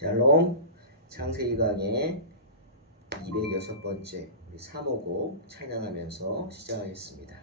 샬롬. 창세기 강의 206번째 우리 3호곡 찬양하면서 시작하겠습니다.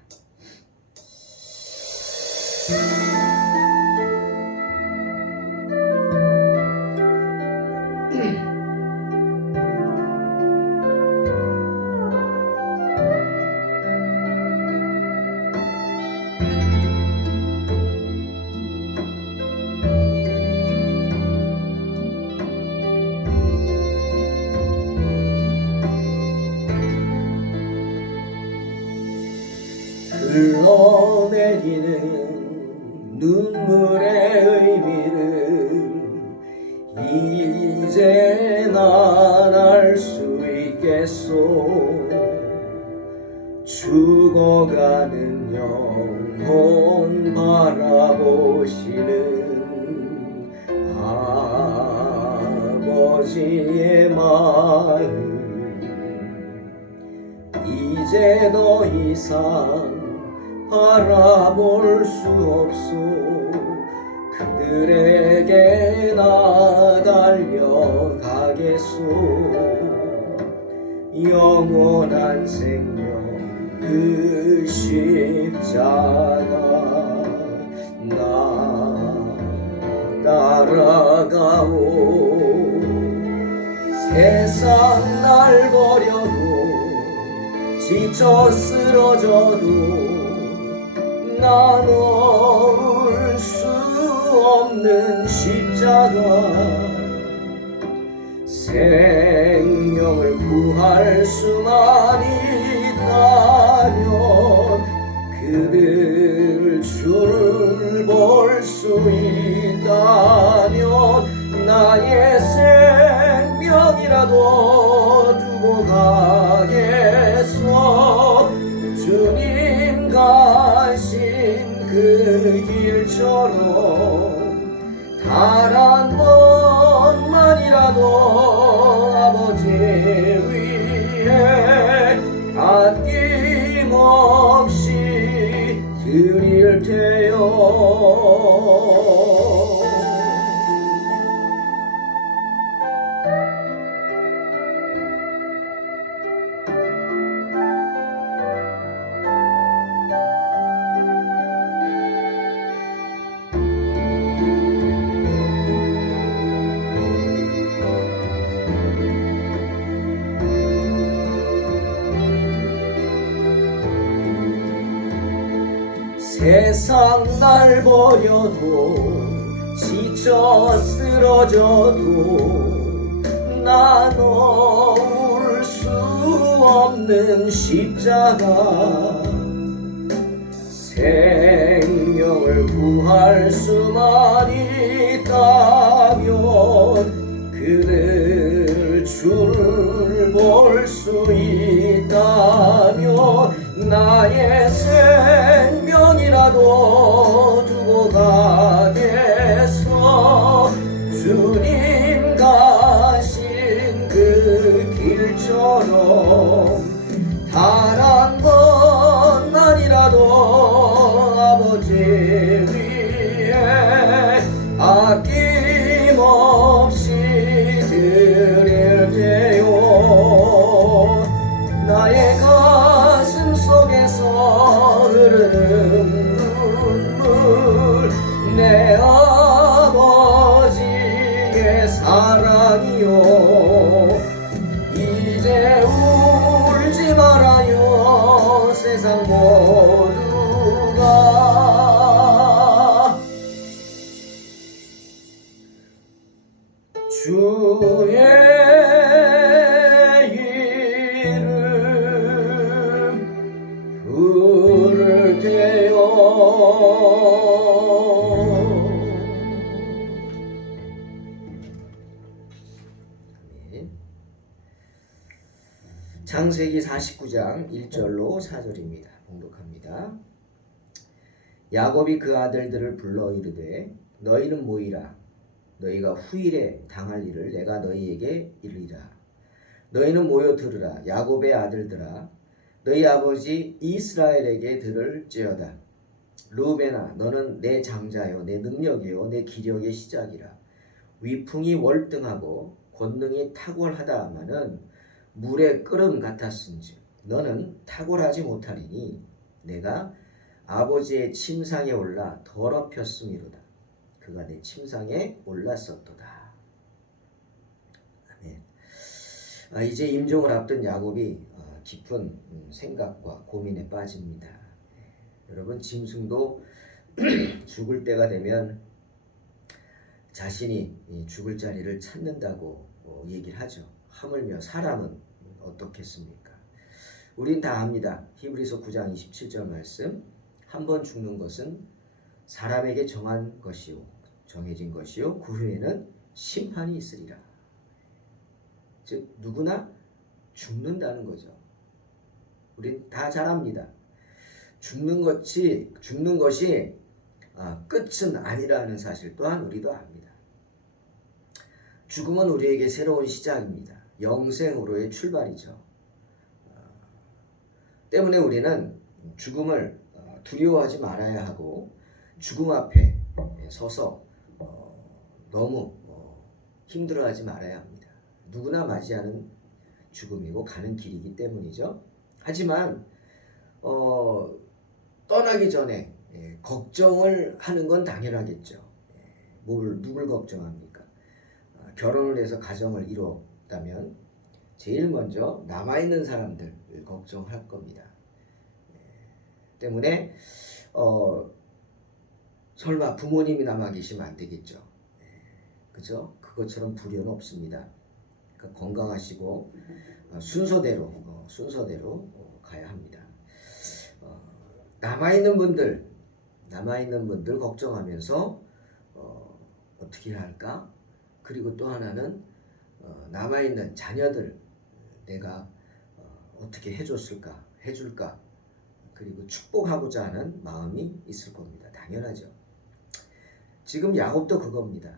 흘러내리는 눈물의 의미를 이제 난 알 수 있겠소. 죽어가는 영혼 바라보시는 아버지의 마음, 이제 더 이상 바라볼 수 없소. 그들에게 나 달려가겠소. 영원한 생명 그 십자가 나 따라가오. 세상 날 버려도 지쳐 쓰러져도 나 놓을 수 없는 십자가, 생명을 구할 수만 있다면 그들 주를 볼 수 있다면 나의 생명이라도 두고 가겠소. 주님 가신 그 길처럼 단 한 번만이라도 아버지 위에 아낌없이 드릴 테요. 세상 날 버려도 지쳐 쓰러져도 나 놓을 수 없는 십자가, 생명을 구할 수만 있다면 그들 주를 볼 수 있다면 나의 생명이라도 두고 가겠소. 주님 가신 그 길처럼 단 한 번만이라도 아버지 위에 아낌없이 드릴 테요. 나의 가슴 속에서 흐르는 눈물, 내 아버지의 사랑이요. 이제 울지 말아요. 세상 모두가 주의 이름 부를 테요. 창세기 49장 1절로 4절입니다. 봉독합니다. 야곱이 그 아들들을 불러 이르되 너희는 모이라. 너희가 후일에 당할 일을 내가 너희에게 이르리라. 너희는 모여 들으라. 야곱의 아들들아, 너희 아버지 이스라엘에게 들을지어다. 르우벤아, 너는 내 장자요 내 능력이요 내 기력의 시작이라. 위풍이 월등하고 권능이 탁월하다마는 물의 끓음 같았은즉 너는 탁월하지 못하리니 내가 아버지의 침상에 올라 더럽혔음이로다. 그가 내 침상에 올랐었도다. 아멘. 이제 임종을 앞둔 야곱이 깊은 생각과 고민에 빠집니다. 여러분, 짐승도 죽을 때가 되면 자신이 죽을 자리를 찾는다고 얘기를 하죠. 하물며 사람은 어떻겠습니까? 우린 다 압니다. 히브리서 9장 27절 말씀. 한 번 죽는 것은 사람에게 정해진 것이요 그 후에는 심판이 있으리라. 즉 누구나 죽는다는 거죠. 우린 다 잘 압니다. 죽는 것이 끝은 아니라는 사실 또한 우리도 압니다. 죽음은 우리에게 새로운 시작입니다. 영생으로의 출발이죠. 때문에 우리는 죽음을 두려워하지 말아야 하고 죽음 앞에 서서 너무 힘들어하지 말아야 합니다. 누구나 맞이하는 죽음이고 가는 길이기 때문이죠. 하지만 떠나기 전에 걱정을 하는 건 당연하겠죠. 누굴 걱정합니까? 결혼을 해서 가정을 이뤘다면 제일 먼저 남아있는 사람들 걱정할 겁니다. 때문에 설마 부모님이 남아 계시면 안 되겠죠. 그죠? 그것처럼 불효는 없습니다. 그러니까 건강하시고 순서대로 가야 합니다. 남아있는 분들 걱정하면서 어떻게 해야 할까? 그리고 또 하나는 남아있는 자녀들 내가 어떻게 해줄까? 그리고 축복하고자 하는 마음이 있을 겁니다. 당연하죠. 지금 야곱도 그겁니다.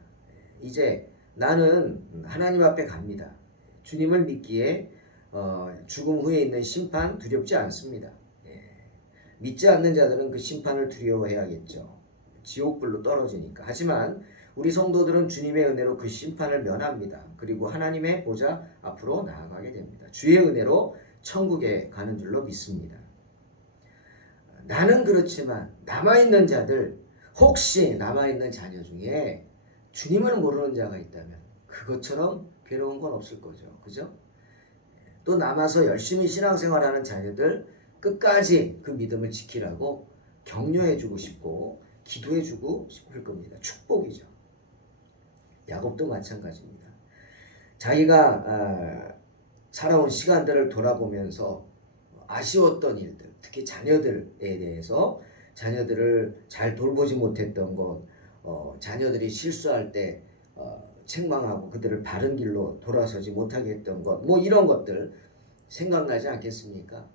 이제 나는 하나님 앞에 갑니다. 주님을 믿기에 죽음 후에 있는 심판 두렵지 않습니다. 믿지 않는 자들은 그 심판을 두려워해야겠죠. 지옥불로 떨어지니까. 하지만 우리 성도들은 주님의 은혜로 그 심판을 면합니다. 그리고 하나님의 보좌 앞으로 나아가게 됩니다. 주의 은혜로 천국에 가는 줄로 믿습니다. 나는 그렇지만 남아있는 자들, 혹시 남아있는 자녀 중에 주님을 모르는 자가 있다면 그것처럼 괴로운 건 없을 거죠. 그죠? 또 남아서 열심히 신앙생활하는 자녀들 끝까지 그 믿음을 지키라고 격려해주고 싶고 기도해주고 싶을 겁니다. 축복이죠. 야곱도 마찬가지입니다. 자기가 살아온 시간들을 돌아보면서 아쉬웠던 일들, 특히 자녀들에 대해서 자녀들을 잘 돌보지 못했던 것, 자녀들이 실수할 때 책망하고 그들을 바른 길로 돌아서지 못하게 했던 것, 뭐 이런 것들 생각나지 않겠습니까?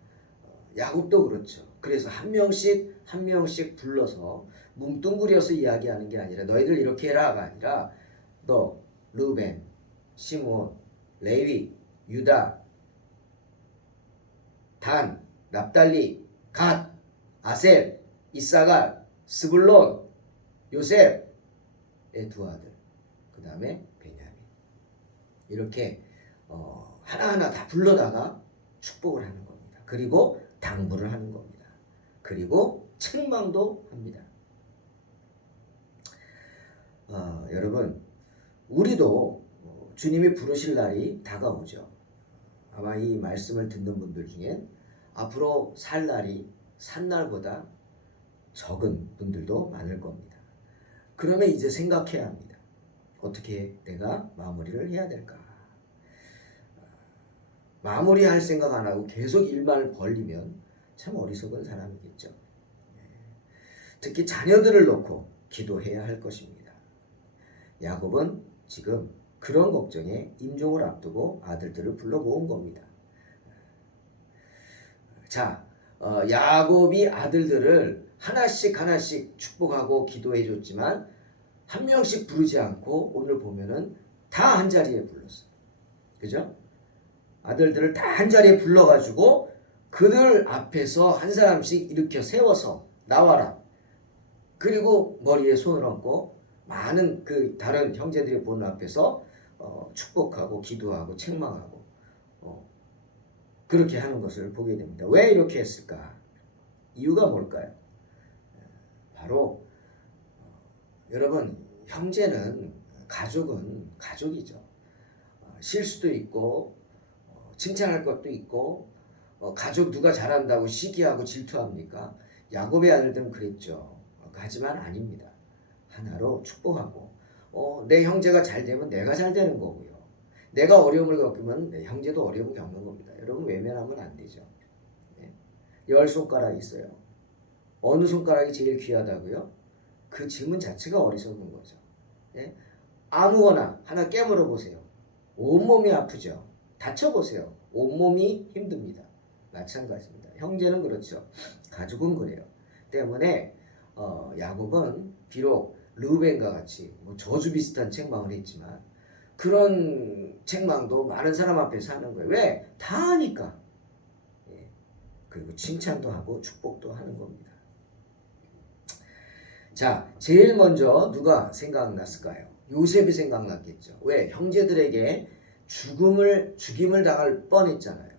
야곱도 그렇죠. 그래서 한 명씩 불러서 뭉뚱그려서 이야기하는 게 아니라 너희들 이렇게 해라가 아니라 너, 르벤, 시몬, 레위, 유다, 단, 납달리, 갓, 아셀, 이사갈, 스불론, 요셉의 두 아들, 그 다음에 베냐민. 이렇게 하나하나 다 불러다가 축복을 하는 겁니다. 그리고 당부를 하는 겁니다. 그리고 책망도 합니다. 여러분, 우리도 주님이 부르실 날이 다가오죠. 아마 이 말씀을 듣는 분들 중엔 앞으로 살 날이 산 날보다 적은 분들도 많을 겁니다. 그러면 이제 생각해야 합니다. 어떻게 내가 마무리를 해야 될까? 마무리할 생각 안 하고 계속 일만 벌리면 참 어리석은 사람이겠죠. 특히 자녀들을 놓고 기도해야 할 것입니다. 야곱은 지금 그런 걱정에 임종을 앞두고 아들들을 불러 모은 겁니다. 자, 야곱이 아들들을 하나씩 축복하고 기도해 줬지만 한 명씩 부르지 않고 오늘 보면은 다 한 자리에 불렀어요. 그죠? 아들들을 다 한 자리에 불러가지고 그들 앞에서 한 사람씩 일으켜 세워서 나와라. 그리고 머리에 손을 얹고 많은 그 다른 형제들이 보는 앞에서 축복하고 기도하고 책망하고 그렇게 하는 것을 보게 됩니다. 왜 이렇게 했을까? 이유가 뭘까요? 바로 여러분, 형제는 가족은 가족이죠. 실수도 있고 칭찬할 것도 있고 가족 누가 잘한다고 시기하고 질투합니까? 야곱의 아들들은 그랬죠. 하지만 아닙니다. 하나로 축복하고 내 형제가 잘 되면 내가 잘 되는 거고요. 내가 어려움을 겪으면 내 형제도 어려움을 겪는 겁니다. 여러분, 외면하면 안 되죠. 10손가락이 있어요. 어느 손가락이 제일 귀하다고요? 그 질문 자체가 어리석은 거죠. 아무거나 하나 깨물어 보세요. 온몸이 아프죠. 다쳐보세요. 온몸이 힘듭니다. 마찬가지입니다. 형제는 그렇죠. 가족은 그래요. 때문에 야곱은 비록 르우벤과 같이 저주 비슷한 책망을 했지만 그런 책망도 많은 사람 앞에서 하는 거예요. 왜? 다 하니까. 그리고 칭찬도 하고 축복도 하는 겁니다. 자, 제일 먼저 누가 생각났을까요? 요셉이 생각났겠죠. 왜? 형제들에게 죽임을 당할 뻔했잖아요.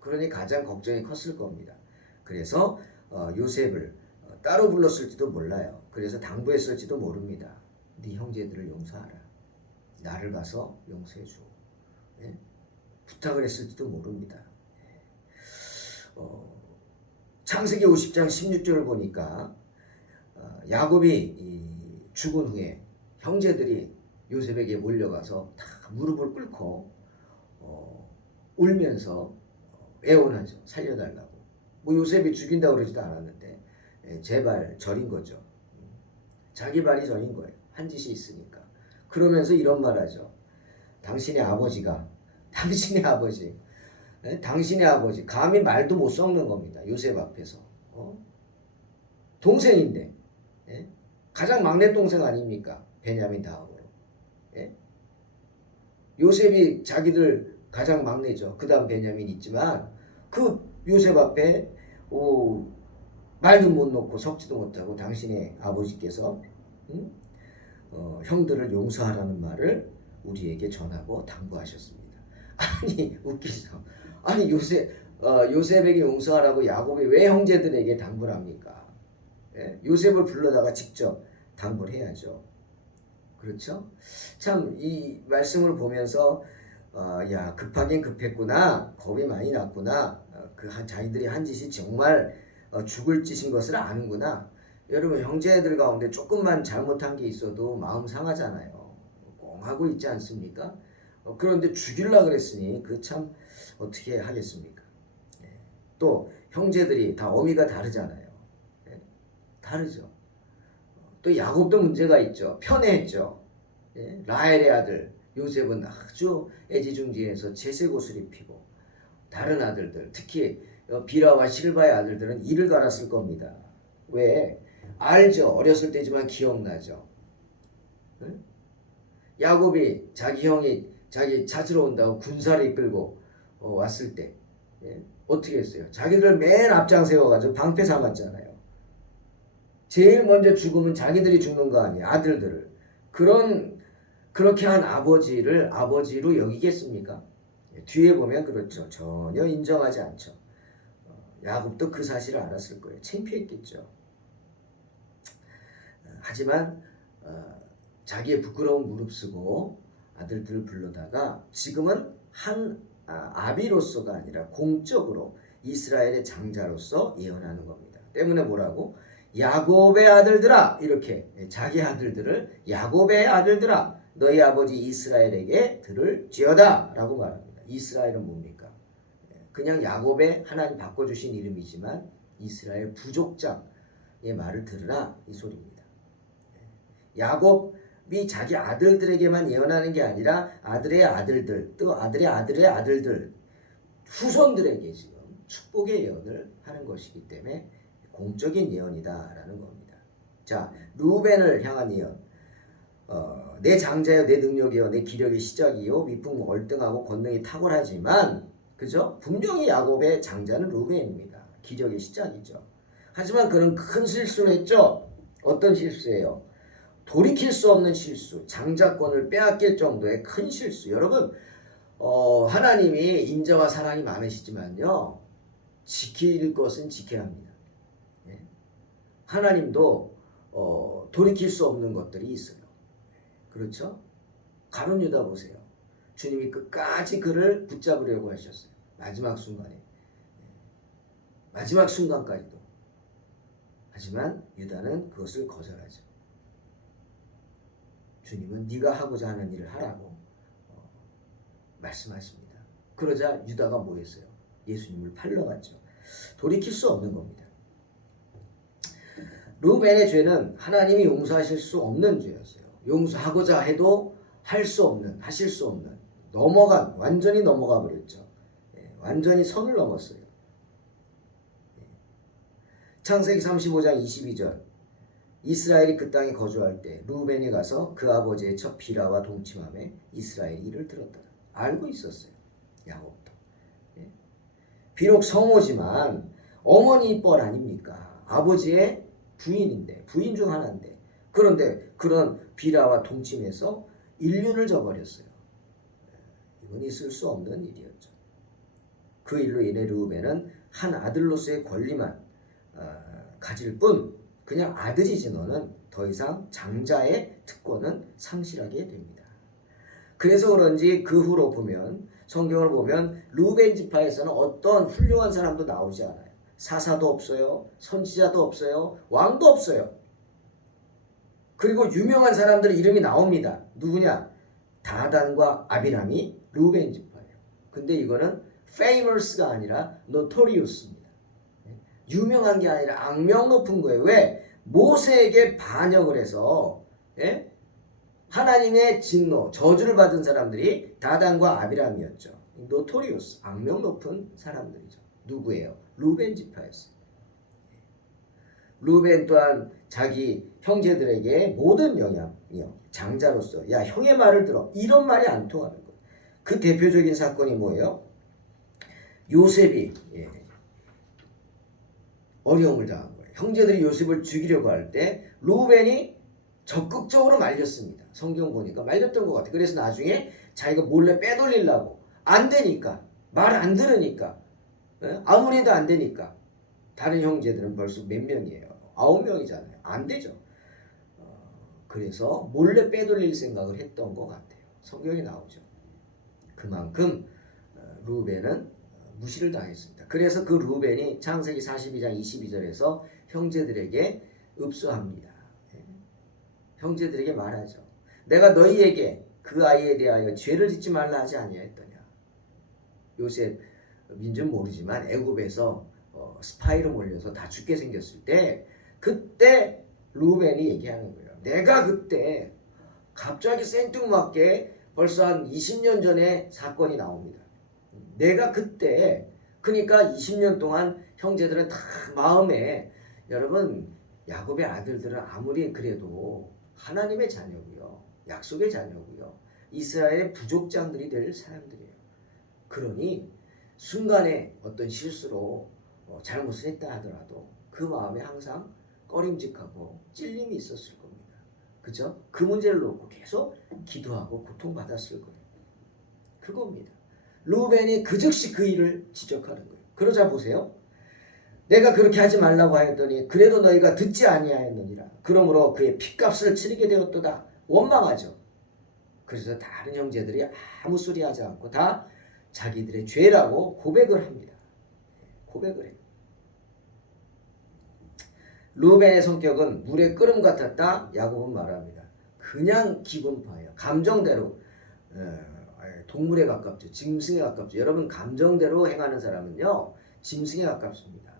그러니 가장 걱정이 컸을 겁니다. 그래서 요셉을 따로 불렀을지도 몰라요. 그래서 당부했을지도 모릅니다. 네 형제들을 용서하라. 나를 봐서 용서해줘. 부탁을 했을지도 모릅니다. 창세기 50장 16절을 보니까 야곱이 죽은 후에 형제들이 요셉에게 몰려가서 다 무릎을 꿇고 울면서 애원하죠. 살려달라고. 요셉이 죽인다고 그러지도 않았는데 제발 절인 거죠. 자기 발이 절인 거예요. 한 짓이 있으니까. 그러면서 이런 말 하죠. 당신의 아버지 감히 말도 못 섞는 겁니다. 요셉 앞에서. 동생인데 가장 막내 동생 아닙니까? 베냐민 다음으로. 요셉이 자기들 가장 막내죠. 그 다음 베냐민 있지만 그 요셉 앞에 말도 못 놓고 섞지도 못하고 당신의 아버지께서 형들을 용서하라는 말을 우리에게 전하고 당부하셨습니다. 아니, 웃기죠. 아니, 요셉에게 용서하라고 야곱이 왜 형제들에게 당부를 합니까? 요셉을 불러다가 직접 당부를 해야죠. 그렇죠? 참 이 말씀을 보면서 야, 급하긴 급했구나. 겁이 많이 났구나. 자기들이 한 짓이 정말 죽을 짓인 것을 아는구나. 여러분, 형제들 가운데 조금만 잘못한 게 있어도 마음 상하잖아요. 꽁하고 있지 않습니까? 그런데 죽이려고 그랬으니 그 참 어떻게 하겠습니까? 또 형제들이 다 어미가 다르잖아요. 다르죠. 또 야곱도 문제가 있죠. 편애했죠. 라헬의 아들 요셉은 아주 애지중지해서 채색 옷을 입히고 다른 아들들, 특히 비라와 실바의 아들들은 이를 갈았을 겁니다. 왜? 알죠. 어렸을 때지만 기억나죠. 야곱이 자기 형이 자기 찾으러 온다고 군사를 이끌고 왔을 때 어떻게 했어요? 자기들 맨 앞장 세워가지고 방패 삼았잖아요. 제일 먼저 죽으면 자기들이 죽는 거 아니에요. 아들들을. 그렇게 한 아버지를 아버지로 여기겠습니까? 뒤에 보면 그렇죠. 전혀 인정하지 않죠. 야곱도 그 사실을 알았을 거예요. 창피했겠죠. 하지만 자기의 부끄러운 무릅쓰고 아들들을 불러다가 지금은 한 아비로서가 아니라 공적으로 이스라엘의 장자로서 예언하는 겁니다. 때문에 뭐라고? 야곱의 아들들아, 이렇게 자기 아들들을 야곱의 아들들아 너희 아버지 이스라엘에게 들을지어다 라고 말합니다. 이스라엘은 뭡니까? 그냥 야곱의 하나님 바꿔주신 이름이지만 이스라엘 부족장의 말을 들으라 이 소리입니다. 야곱이 자기 아들들에게만 예언하는 게 아니라 아들의 아들들 또 아들의 아들의 아들들 후손들에게 지금 축복의 예언을 하는 것이기 때문에 공적인 예언이다라는 겁니다. 자, 르우벤을 향한 예언. 내 장자여 내 능력이여 내 기력의 시작이요 위풍 얼등하고 권능이 탁월하지만 그죠? 분명히 야곱의 장자는 르우벤입니다. 기력의 시작이죠. 하지만 그는 큰 실수를 했죠. 어떤 실수예요? 돌이킬 수 없는 실수, 장자권을 빼앗길 정도의 큰 실수. 여러분, 하나님이 인자와 사랑이 많으시지만요, 지킬 것은 지켜야 합니다. 예? 하나님도 돌이킬 수 없는 것들이 있어요. 그렇죠? 가룟 유다 보세요. 주님이 끝까지 그를 붙잡으려고 하셨어요. 마지막 순간에. 마지막 순간까지도. 하지만 유다는 그것을 거절하죠. 주님은 네가 하고자 하는 일을 하라고 말씀하십니다. 그러자 유다가 뭐 했어요? 예수님을 팔러갔죠. 돌이킬 수 없는 겁니다. 르우벤의 죄는 하나님이 용서하실 수 없는 죄였어요. 용서하고자 해도 할 수 없는, 하실 수 없는, 완전히 넘어가 버렸죠. 완전히 선을 넘었어요. 창세기 35장 22절, 이스라엘이 그 땅에 거주할 때 르우벤이 가서 그 아버지의 첫 비라와 동침함에 이스라엘이 이를 들었다. 알고 있었어요. 야곱도. 비록 성호지만 어머니 뻘 아닙니까? 아버지의 부인인데, 부인 중 하나인데, 그런데 그런 비라와 동침해서 인륜을 저버렸어요. 이건 있을 수 없는 일이었죠. 그 일로 인해 르우벤은 한 아들로서의 권리만 가질 뿐, 그냥 아들이지 너는 더 이상 장자의 특권은 상실하게 됩니다. 그래서 그런지 그 후로 보면, 성경을 보면 르우벤 지파에서는 어떤 훌륭한 사람도 나오지 않아요. 사사도 없어요. 선지자도 없어요. 왕도 없어요. 그리고 유명한 사람들 이름이 나옵니다. 누구냐? 다단과 아비람이 르우벤 지파예요. 근데 이거는 famous가 아니라 notorious입니다. 유명한 게 아니라 악명 높은 거예요. 왜? 모세에게 반역을 해서 하나님의 진노, 저주를 받은 사람들이 다단과 아비람이었죠. notorious, 악명 높은 사람들이죠. 누구예요? 르우벤 지파였어요. 르우벤 또한 자기 형제들에게 모든 영향이요, 장자로서 야 형의 말을 들어, 이런 말이 안 통하는 거예요. 그 대표적인 사건이 뭐예요? 요셉이 어려움을 당한 거예요. 형제들이 요셉을 죽이려고 할 때 르우벤이 적극적으로 말렸습니다. 성경 보니까 말렸던 것 같아요. 그래서 나중에 자기가 몰래 빼돌리려고, 안 되니까, 말 안 들으니까, 아무리 해도 안 되니까. 다른 형제들은 벌써 몇 명이에요? 9명이잖아요. 안 되죠. 그래서 몰래 빼돌릴 생각을 했던 것 같아요. 성경에 나오죠. 그만큼 르우벤은 무시를 당했습니다. 그래서 그 르우벤이 창세기 42장 22절에서 형제들에게 읍소합니다. 형제들에게 말하죠. 내가 너희에게 그 아이에 대하여 죄를 짓지 말라 하지 아니하였더냐. 요셉 민준 모르지만 애굽에서 스파이로 몰려서 다 죽게 생겼을 때, 그때 르우벤이 얘기하는 거예요. 내가 그때 갑자기 생뚱맞게 벌써 한 20년 전에 사건이 나옵니다. 내가 그때, 그러니까 20년 동안 형제들은 다 마음에, 여러분 야곱의 아들들은 아무리 그래도 하나님의 자녀고요, 약속의 자녀고요, 이스라엘의 부족장들이 될 사람들이에요. 그러니 순간에 어떤 실수로 잘못을 했다 하더라도 그 마음에 항상 꺼림직하고 찔림이 있었을 겁니다. 그죠? 그 문제를 놓고 계속 기도하고 고통받았을 거예요. 그겁니다. 르우벤이 그 즉시 그 일을 지적하는 거예요. 그러자 보세요. 내가 그렇게 하지 말라고 하였더니 그래도 너희가 듣지 아니하였느니라. 그러므로 그의 핏값을 치르게 되었도다. 원망하죠. 그래서 다른 형제들이 아무 소리 하지 않고 다 자기들의 죄라고 고백을 합니다. 고백을 해요. 르우벤의 성격은 물의 끓음 같았다. 야곱은 말합니다. 그냥 기분파예요. 감정대로, 동물에 가깝죠. 짐승에 가깝죠. 여러분, 감정대로 행하는 사람은요, 짐승에 가깝습니다.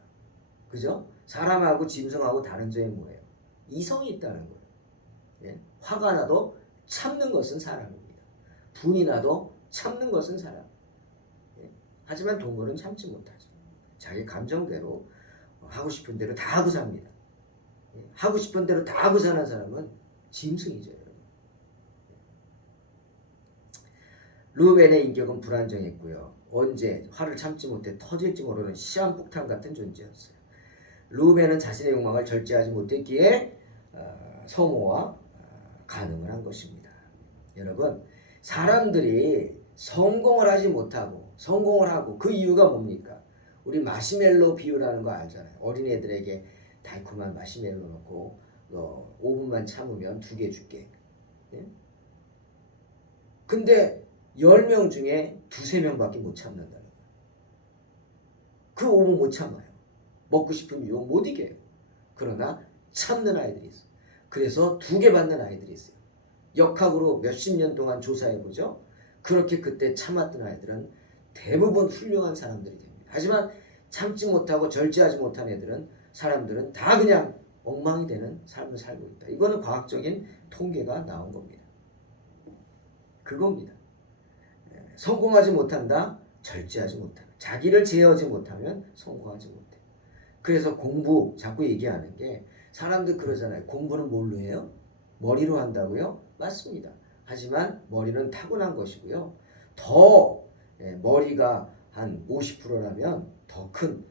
그죠? 사람하고 짐승하고 다른 점이 뭐예요? 이성이 있다는 거예요. 예? 화가 나도 참는 것은 사람입니다. 분이 나도 참는 것은 사람. 예? 하지만 동물은 참지 못하죠. 자기 감정대로 하고 싶은 대로 다 하고 삽니다. 예? 하고 싶은 대로 다 하고 사는 사람은 짐승이죠. 여러분. 르우벤의 인격은 불안정했고요. 언제 화를 참지 못해 터질지 모르는 시한폭탄 같은 존재였어요. 르우벤은 자신의 욕망을 절제하지 못했기에 성호와 가능을 한 것입니다. 여러분, 사람들이 성공을 하지 못하고 성공을 하고 그 이유가 뭡니까? 우리 마시멜로 비유라는 거 알잖아요. 어린애들에게 달콤한 마시멜로 넣고 5분만 참으면 2개 줄게. 예? 근데 10명 중에 2-3명밖에 못 참는다는 거예요. 그 5분 못 참아요. 먹고 싶은 유혹 못 이겨요. 그러나 참는 아이들이 있어요. 그래서 2개 받는 아이들이 있어요. 역학으로 몇십 년 동안 조사해보죠. 그렇게 그때 참았던 아이들은 대부분 훌륭한 사람들이 됩니다. 하지만 참지 못하고 절제하지 못한 사람들은 다 그냥 엉망이 되는 삶을 살고 있다. 이거는 과학적인 통계가 나온 겁니다. 그겁니다. 성공하지 못한다, 절제하지 못한다. 자기를 제어하지 못하면 성공하지 못해. 그래서 공부 자꾸 얘기하는 게 사람들 그러잖아요. 공부는 뭘로 해요? 머리로 한다고요? 맞습니다. 하지만 머리는 타고난 것이고요. 더 머리가 한 50%라면 더 큰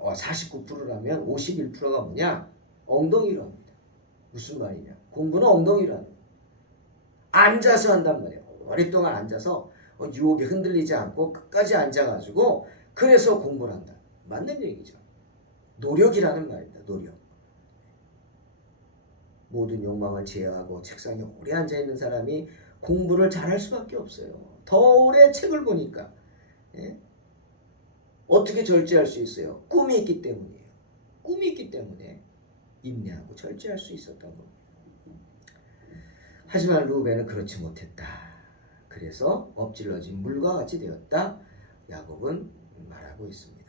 49%라면 51%가 뭐냐? 엉덩이로 합니다. 무슨 말이냐? 공부는 엉덩이로 합니다. 앉아서 한단 말이에요. 오랫동안 앉아서 유혹에 흔들리지 않고 끝까지 앉아가지고 그래서 공부를 한다. 맞는 얘기죠. 노력이라는 말입니다. 노력. 모든 욕망을 제어하고 책상에 오래 앉아있는 사람이 공부를 잘할 수밖에 없어요. 더 오래 책을 보니까. 예? 어떻게 절제할 수 있어요? 꿈이 있기 때문이에요. 꿈이 있기 때문에 인내하고 절제할 수 있었던 겁니다. 하지만 루벤은 그렇지 못했다. 그래서 엎질러진 물과 같이 되었다. 야곱은 말하고 있습니다.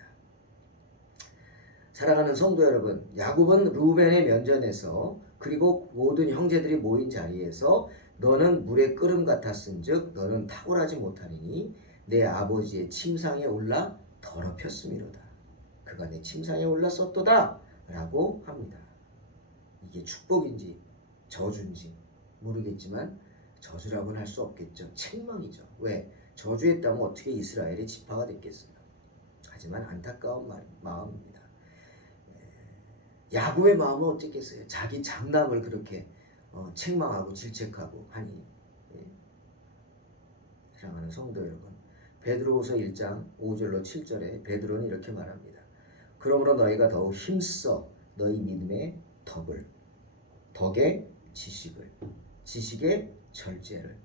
사랑하는 성도 여러분, 야곱은 루벤의 면전에서 그리고 모든 형제들이 모인 자리에서 너는 물의 끓음 같았은즉 너는 탁월하지 못하리니 내 아버지의 침상에 올라 더럽혔음이로다. 그가 내 침상에 올랐었도다 라고 합니다. 이게 축복인지 저주인지 모르겠지만 저주라고는 할 수 없겠죠. 책망이죠. 왜? 저주했다면 어떻게 이스라엘의 지파가 됐겠어요. 하지만 안타까운 마음입니다. 야곱의 마음은 어땠겠어요? 자기 장남을 그렇게 책망하고 질책하고 하니. 사랑하는 성도 여러분, 베드로후서 1장 5절로 7절에 베드로는 이렇게 말합니다. 그러므로 너희가 더욱 힘써 너희 믿음의 덕의 지식을, 지식의 절제를,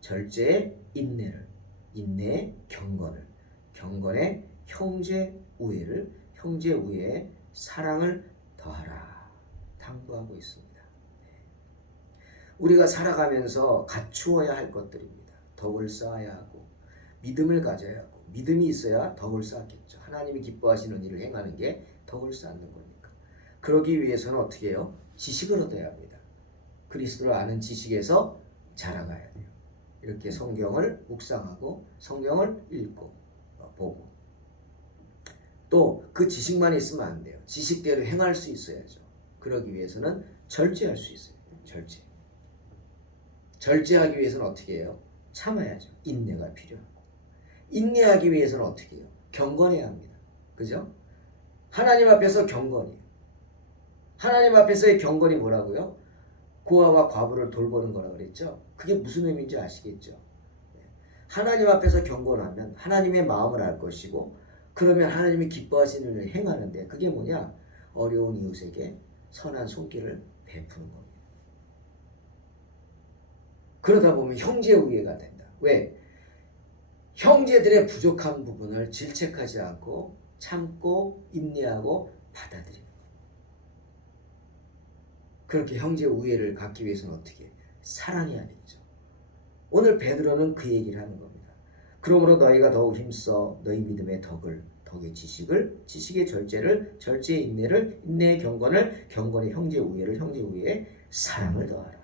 절제의 인내를, 인내의 경건을, 경건의 형제 우애를, 형제 우애의 사랑을 더하라 당부하고 있습니다. 우리가 살아가면서 갖추어야 할 것들입니다. 덕을 쌓아야 하고 믿음을 가져야 하고 믿음이 있어야 덕을 쌓겠죠. 하나님이 기뻐하시는 일을 행하는 게 덕을 쌓는 거니까. 그러기 위해서는 어떻게 해요? 지식을 얻어야 합니다. 그리스도를 아는 지식에서 자라가야 돼요. 이렇게 성경을 묵상하고 성경을 읽고 보고 또 그 지식만 있으면 안 돼요. 지식대로 행할 수 있어야죠. 그러기 위해서는 절제할 수 있어요. 절제하기 위해서는 어떻게 해요? 참아야죠. 인내가 필요하고. 인내하기 위해서는 어떻게 해요? 경건해야 합니다. 그죠? 하나님 앞에서 경건이에요. 하나님 앞에서의 경건이 뭐라고요? 고아와 과부를 돌보는 거라 그랬죠? 그게 무슨 의미인지 아시겠죠? 하나님 앞에서 경건하면 하나님의 마음을 알 것이고 그러면 하나님이 기뻐하시는 일을 행하는데 그게 뭐냐? 어려운 이웃에게 선한 손길을 베푸는 겁니다. 그러다 보면 형제 우애가 된다. 왜? 형제들의 부족한 부분을 질책하지 않고 참고 인내하고 받아들이는 거예요. 그렇게 형제 우애를 갖기 위해서는 어떻게? 사랑해야겠죠. 오늘 베드로는 그 얘기를 하는 겁니다. 그러므로 너희가 더욱 힘써 너희 믿음의 덕의 지식을, 지식의 절제를, 절제의 인내를, 인내의 경건을, 경건의 형제 우애를, 형제 우애의 사랑을 더하라.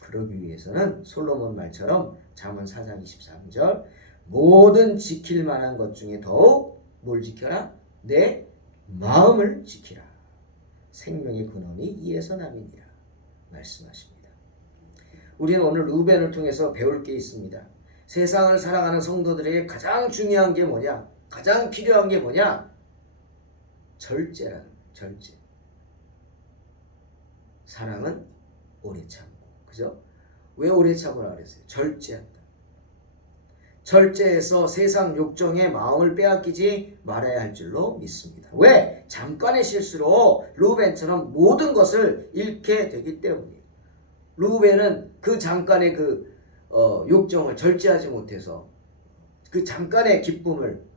그러기 위해서는 솔로몬 말처럼 잠언 4장 23절 모든 지킬 만한 것 중에 더욱 뭘 지켜라? 내 마음을 지키라. 생명의 근원이 이에서 남이니라 말씀하십니다. 우리는 오늘 루벤을 통해서 배울 게 있습니다. 세상을 살아가는 성도들에게 가장 중요한 게 뭐냐? 가장 필요한 게 뭐냐? 절제라는 절제. 사랑은 오래 참고. 그죠? 왜 오래 참으라 그랬어요? 절제한다. 절제해서 세상 욕정에 마음을 빼앗기지 말아야 할 줄로 믿습니다. 왜? 잠깐의 실수로 루벤처럼 모든 것을 잃게 되기 때문이에요. 루벤은 그 잠깐의 욕정을 절제하지 못해서 그 잠깐의 기쁨을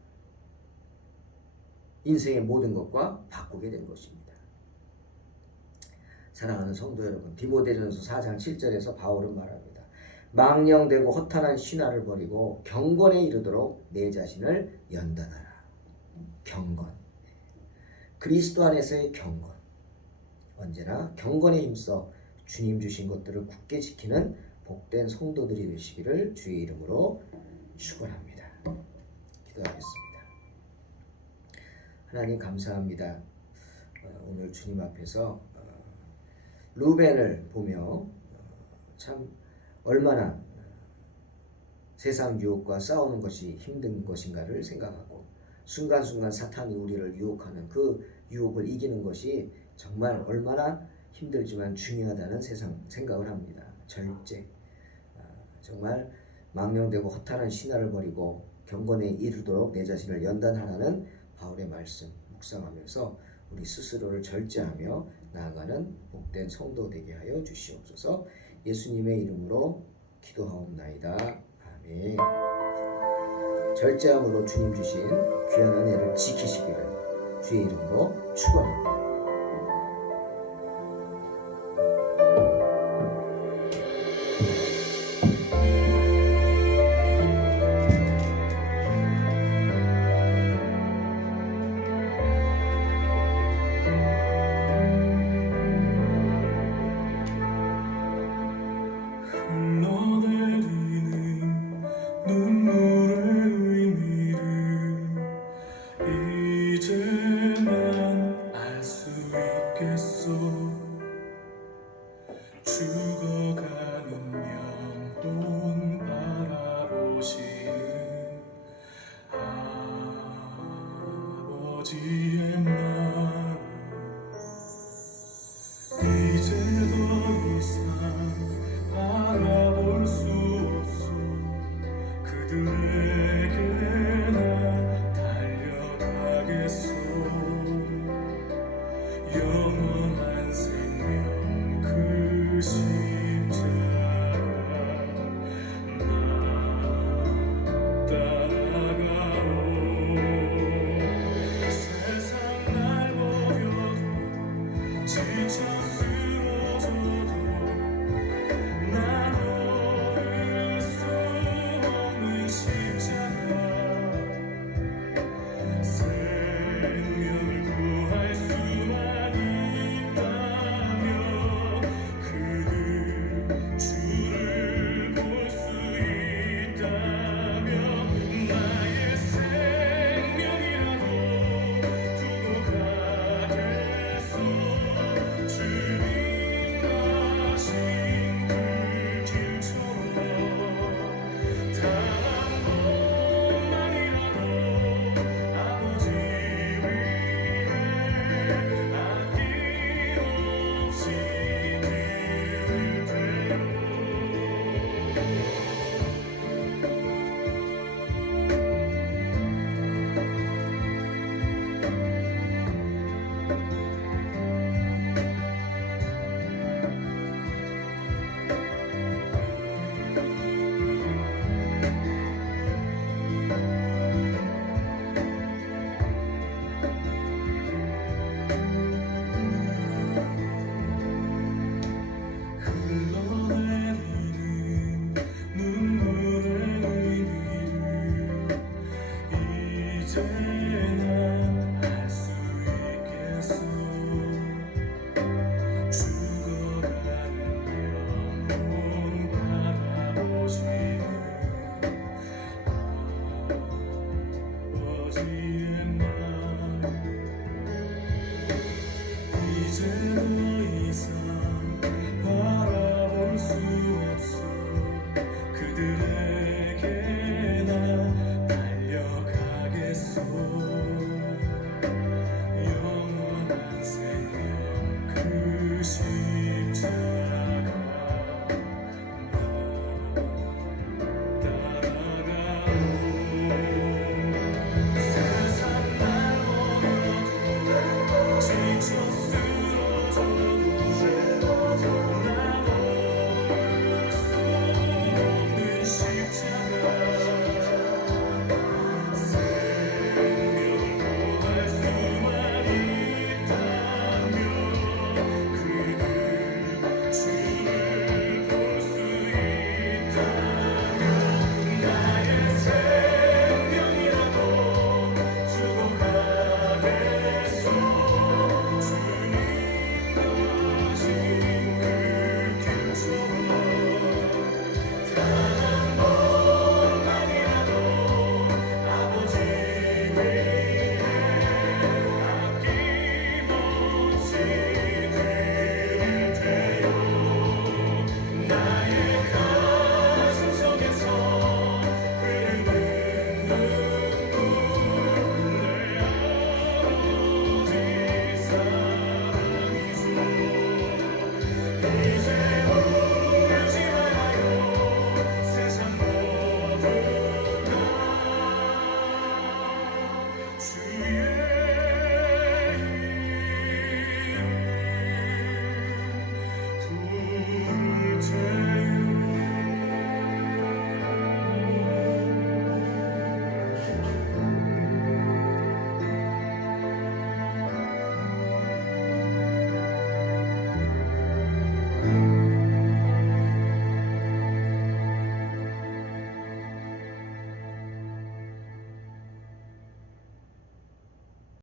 인생의 모든 것과 바꾸게 된 것입니다. 사랑하는 성도 여러분, 디모데전서 4장 7절에서 바울은 말합니다. 망령되고 허탄한 신화를 버리고 경건에 이르도록 내 자신을 연단하라. 경건, 그리스도 안에서의 경건, 언제나 경건에 힘써 주님 주신 것들을 굳게 지키는 복된 성도들이 되시기를 주의 이름으로 축원합니다. 기도하겠습니다. 하나님 감사합니다. 오늘 주님 앞에서 루벤을 보며 참 얼마나 세상 유혹과 싸우는 것이 힘든 것인가를 생각하고 순간순간 사탄이 우리를 유혹하는 그 유혹을 이기는 것이 정말 얼마나 힘들지만 중요하다는 생각을 합니다. 절제, 정말 망령되고 허탄한 신화를 버리고 경건에 이르도록 내 자신을 연단하라는 바울의 말씀 묵상하면서 우리 스스로를 절제하며 나아가는 복된 성도 되게 하여 주시옵소서. 예수님의 이름으로 기도하옵나이다. 아멘. 절제함으로 주님 주신 귀한 은혜를 지키시기를 주의 이름으로 축원합니다. 십자가